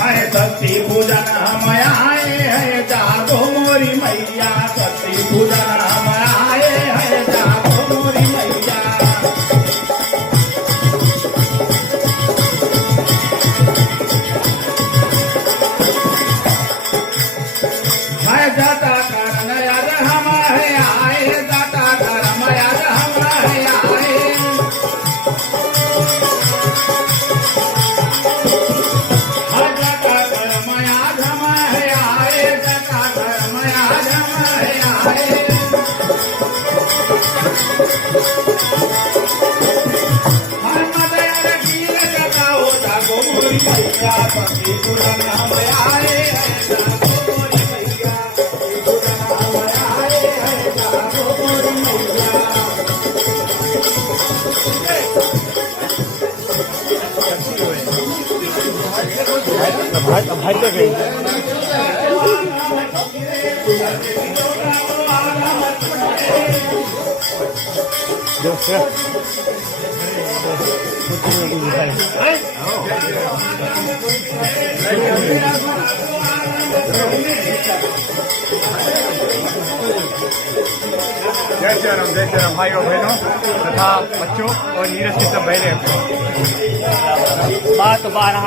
है शक्ति पूजन हम आए है जागो मोरी मैया शक्ति पूजन हम आए है जागो मोरी मैया है जाता कारण याद हम है आए जाता कर्म याद हम है आए भाई तो गई जय श्री राम भाइयों बहनों तथा बच्चों और नीरज की सब बहनें बात बारह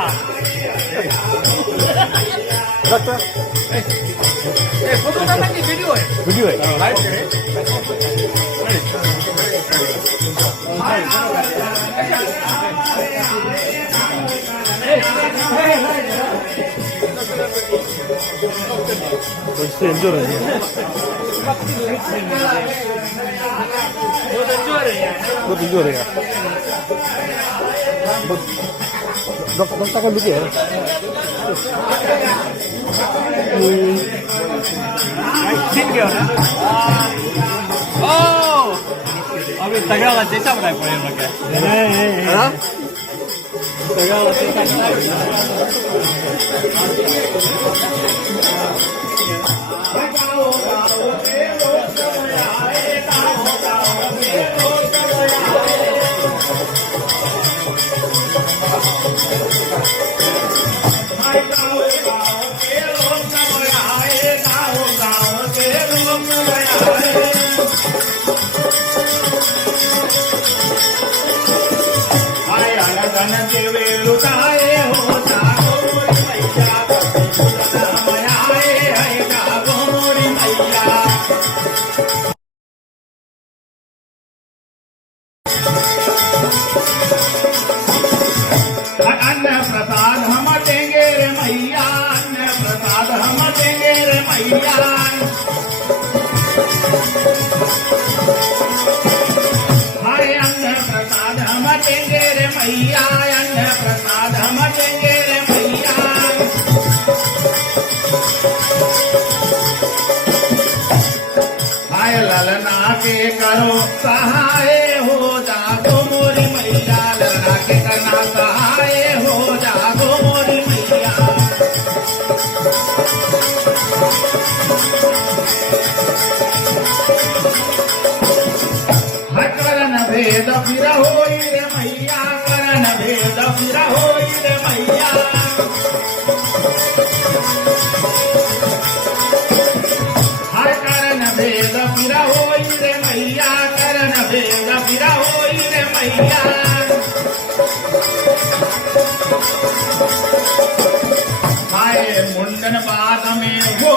वीडियो है इससे एंजॉय है बहुत एंजॉय है डॉक्टर को लिखे है जीत गया अभी तगड़ा वाला जैसा बनाए पड़े लोग तगड़ा वाला अन्न प्रसाद हम देंगे रे मैया अन्न प्रसाद हम देंगे रे मैया हाय अन्न प्रसाद हम देंगे रे मैया अन्न प्रसाद हम देंगे रे मैया हाय ललना के करो सहाय हो जागो मोरी मैया ललना के करना सहाय हो जागो मोरी मैया करन भेद फिर होई रे मैया करन भेद फिर होई रे मैया करन भेद फिर होई रे मैया करन भेद फिर होई रे मैया हाय मुंडन बाद में हो